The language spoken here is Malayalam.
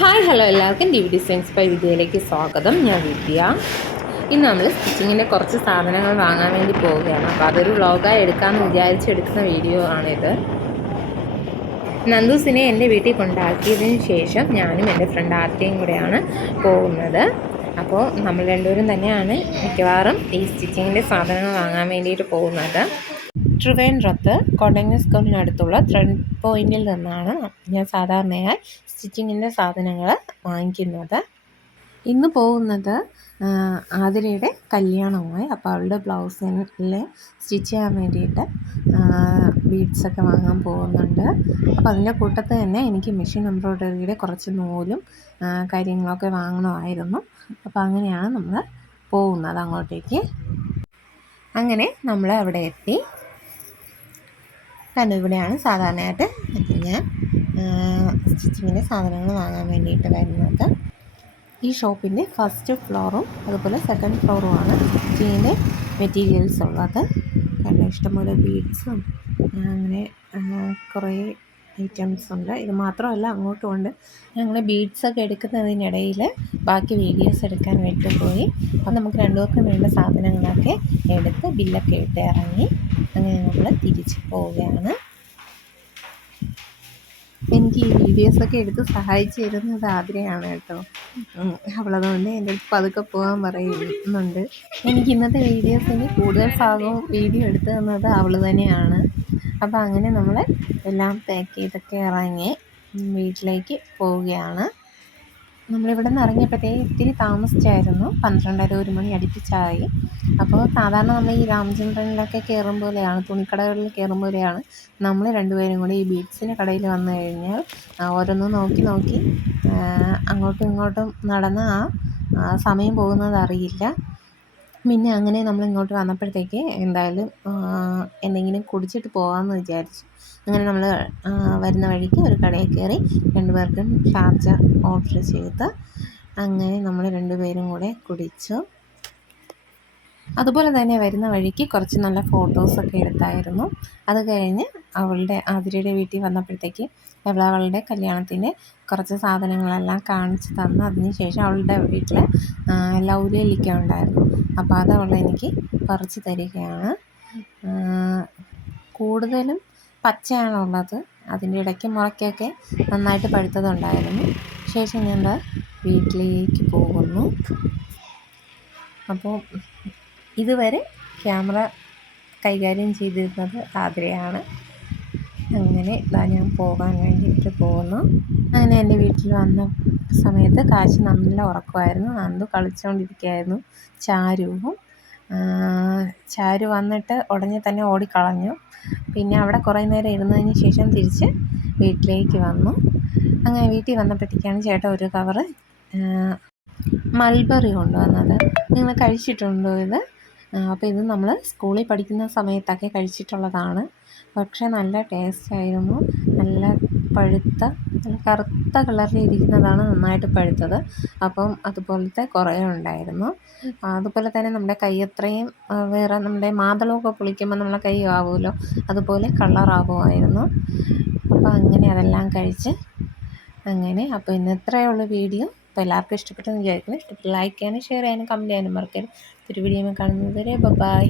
ഹായ് ഹലോ എല്ലാവർക്കും D V D science by വിദ്യയിലേക്ക് സ്വാഗതം. ഞാൻ വിദ്യ. ഇന്ന് നമ്മൾ സ്റ്റിച്ചിങ്ങിന്റെ കുറച്ച് സാധനങ്ങൾ വാങ്ങാൻ വേണ്ടി പോവുകയാണ്. അപ്പോൾ അതൊരു വ്ളോഗായി എടുക്കാമെന്ന് വിചാരിച്ചെടുക്കുന്ന വീഡിയോ ആണിത്. നന്ദൂസിനെ എന്റെ വീട്ടിൽ കൊണ്ടാക്കിയതിന് ശേഷം ഞാനും എന്റെ ഫ്രണ്ട് ആർത്തിയും കൂടെയാണ് പോകുന്നത്. അപ്പോൾ നമ്മൾ രണ്ടുപേരും തന്നെയാണ് മിക്കവാറും ഈ സ്റ്റിച്ചിങ്ങിന്റെ സാധനങ്ങൾ വാങ്ങാൻ വേണ്ടിയിട്ട് പോകുന്നത്. ട്രിവേൻഡ്രത്ത് കോട്ടങ്ങ സ്കൂളിനടുത്തുള്ള ത്രെഡ് പോയിന്റിൽ നിന്നാണ് ഞാൻ സാധാരണയായി സ്റ്റിച്ചിങ്ങിന്റെ സാധനങ്ങൾ വാങ്ങിക്കുന്നത്. ഇന്ന് പോകുന്നത് ആതിരയുടെ കല്യാണമായി അപ്പോൾ അവളുടെ ബ്ലൗസിൽ സ്റ്റിച്ച് ചെയ്യാൻ വേണ്ടിയിട്ട് ബീഡ്സൊക്കെ വാങ്ങാൻ പോകുന്നുണ്ട്. അപ്പോൾ അതിന്റെ കൂട്ടത്ത് തന്നെ എനിക്ക് മെഷീൻ എംബ്രോയ്ഡറിയുടെ കുറച്ച് നൂലും കാര്യങ്ങളൊക്കെ വാങ്ങണമായിരുന്നു. അപ്പോൾ അങ്ങനെയാണ് നമ്മൾ പോകുന്നത് അങ്ങോട്ടേക്ക്. അങ്ങനെ നമ്മൾ അവിടെ എത്തി. കാരണം ഇവിടെയാണ് സാധാരണയായിട്ട് ഞാൻ സ്റ്റിച്ചിങ്ങിന്റെ സാധനങ്ങൾ വാങ്ങാൻ വേണ്ടിയിട്ട് വരുന്നത് ഈ ഷോപ്പിന്റെ ഫസ്റ്റ് ഫ്ലോറും അതുപോലെ സെക്കൻഡ് ഫ്ലോറുമാണ് സ്റ്റിച്ചിങ്ങിന്റെ മെറ്റീരിയൽസ് ഉള്ളത്. കാരണം ഇഷ്ടംപോലെ ബീഡ്സും അങ്ങനെ കുറേ ഐറ്റംസ് ഉണ്ട് ഇത് മാത്രമല്ല അങ്ങോട്ടും ഉണ്ട് ഞങ്ങൾ ബീഡ്സൊക്കെ എടുക്കുന്നതിനിടയിൽ ബാക്കി വീഡിയോസ് എടുക്കാൻ വേണ്ടി പോയി അപ്പം നമുക്ക് രണ്ടുപേർക്കും വേണ്ട സാധനങ്ങളൊക്കെ എടുത്ത് ബില്ലൊക്കെ ഇട്ട് ഇറങ്ങി അങ്ങനെ നമ്മൾ തിരിച്ചു പോവുകയാണ്. എനിക്ക് ഈ വീഡിയോസൊക്കെ എടുത്ത് സഹായിച്ചു തരുന്നത് ആഗ്രഹമാണ് കേട്ടോ. അവളതുകൊണ്ട് എന്റെ അടുത്ത് പതുക്കെ പോകാൻ പറയുന്നുണ്ട്. എനിക്ക് ഇന്നത്തെ വീഡിയോസിന് കൂടുതൽ ഭാഗവും വീഡിയോ എടുത്തു തന്നത് അവൾ തന്നെയാണ്. അപ്പോൾ അങ്ങനെ നമ്മൾ എല്ലാം പാക്ക് ചെയ്തൊക്കെ ഇറങ്ങി വീട്ടിലേക്ക് പോവുകയാണ്. നമ്മളിവിടെ നിന്ന് ഇറങ്ങിയപ്പോഴത്തേ ഇത്തിരി താമസിച്ചായിരുന്നു. പന്ത്രണ്ടര ഒരു മണി അടുപ്പിച്ചായി. അപ്പോൾ സാധാരണ നമ്മൾ ഈ രാമചന്ദ്രനിലൊക്കെ കയറും പോലെയാണ് തുണിക്കടകളിൽ കയറും പോലെയാണ്. നമ്മൾ രണ്ടുപേരും കൂടി ഈ ബീഡ്സിന്റെ കടയിൽ വന്നു കഴിഞ്ഞാൽ ഓരോന്ന് നോക്കി നോക്കി അങ്ങോട്ടും ഇങ്ങോട്ടും നടന്ന് ആ സമയം പോകുന്നത് അറിയില്ല. പിന്നെ അങ്ങനെ നമ്മൾ ഇങ്ങോട്ട് വന്നപ്പോഴത്തേക്ക് എന്തായാലും എന്തെങ്കിലും കുടിച്ചിട്ട് പോകാമെന്ന് വിചാരിച്ചു. അങ്ങനെ നമ്മൾ വരുന്ന വഴിക്ക് ഒരു കടയിൽ കയറി രണ്ടുപേർക്കും ചാർജർ ഓർഡർ ചെയ്ത് അങ്ങനെ നമ്മൾ രണ്ടുപേരും കൂടെ കുടിച്ചു. അതുപോലെ തന്നെ വരുന്ന വഴിക്ക് കുറച്ച് നല്ല ഫോട്ടോസൊക്കെ എടുത്തായിരുന്നു. അത് കഴിഞ്ഞ് അവളുടെ ആതിരയുടെ വീട്ടിൽ വന്നപ്പോഴത്തേക്ക് അവൾ അവളുടെ കല്യാണത്തിന് കുറച്ച് സാധനങ്ങളെല്ലാം കാണിച്ച് തന്നു അതിനുശേഷം അവളുടെ വീട്ടിൽ ലൗലേലിക്ക ഉണ്ടായിരുന്നു. അപ്പോൾ അത് അവൾ എനിക്ക് പറിച്ച് തരികയാണ്. കൂടുതലും പച്ചയാണുള്ളത് അതിന്റെ ഇടയ്ക്ക് മുളയ്ക്കൊക്കെ നന്നായിട്ട് പഴുത്തതുണ്ടായിരുന്നു. ശേഷം ഞാൻ വീട്ടിലേക്ക് പോകുന്നു. അപ്പോൾ ഇതുവരെ ക്യാമറ കൈകാര്യം ചെയ്തിരുന്നത് ആതിരയാണ്. അങ്ങനെ ഇതാ ഞാൻ പോകാൻ വേണ്ടിയിട്ട് പോകുന്നു. അങ്ങനെ എന്റെ വീട്ടിൽ വന്ന സമയത്ത് കാശ് നല്ല ഉറക്കമായിരുന്നു. നന്ദു കളിച്ചുകൊണ്ടിരിക്കുകയായിരുന്നു ചാരുവും ചാരു വന്നിട്ട് ഉടനെ തന്നെ ഓടിക്കളഞ്ഞു. പിന്നെ അവിടെ കുറേ നേരം ഇരുന്നതിന് ശേഷം തിരിച്ച് വീട്ടിലേക്ക് വന്നു. അങ്ങനെ വീട്ടിൽ വന്നപ്പോഴത്തേക്കാണ് ചേട്ടൻ ഒരു കവറ് മൾബറി കൊണ്ടുവന്നത്. നിങ്ങൾ കഴിച്ചിട്ടുണ്ടോ ഇത്? അപ്പോൾ ഇത് നമ്മൾ സ്കൂളിൽ പഠിക്കുന്ന സമയത്തൊക്കെ കഴിച്ചിട്ടുള്ളതാണ്. പക്ഷേ നല്ല ടേസ്റ്റ് ആയിരുന്നു. നല്ല പഴുത്ത നല്ല കറുത്ത കളറിൽ ഇരിക്കുന്നതാണ് നന്നായിട്ട് പഴുത്തത്. അപ്പം അതുപോലത്തെ കുറേ ഉണ്ടായിരുന്നു. അതുപോലെ തന്നെ നമ്മുടെ കൈ അത്രയും വേറെ നമ്മുടെ മാതളമൊക്കെ പൊളിക്കുമ്പോൾ നമ്മളെ കൈ ആവുമല്ലോ. അതുപോലെ കളറാവുമായിരുന്നു അപ്പോൾ അങ്ങനെ അതെല്ലാം കഴിച്ച് അങ്ങനെ. അപ്പോൾ ഇന്ന് ഇത്രയേ വീഡിയോ. അപ്പോൾ എല്ലാവർക്കും ഇഷ്ടപ്പെട്ടെന്ന് വിചാരിക്കുന്നു. ഇഷ്ടപ്പെട്ട് ലൈക്ക് ചെയ്യാനും ഷെയർ ചെയ്യാനും കമന്റ് ചെയ്യാനും മറക്കരുത്. ഒരു വീഡിയോ കാണുന്നത് വരെ ബൈ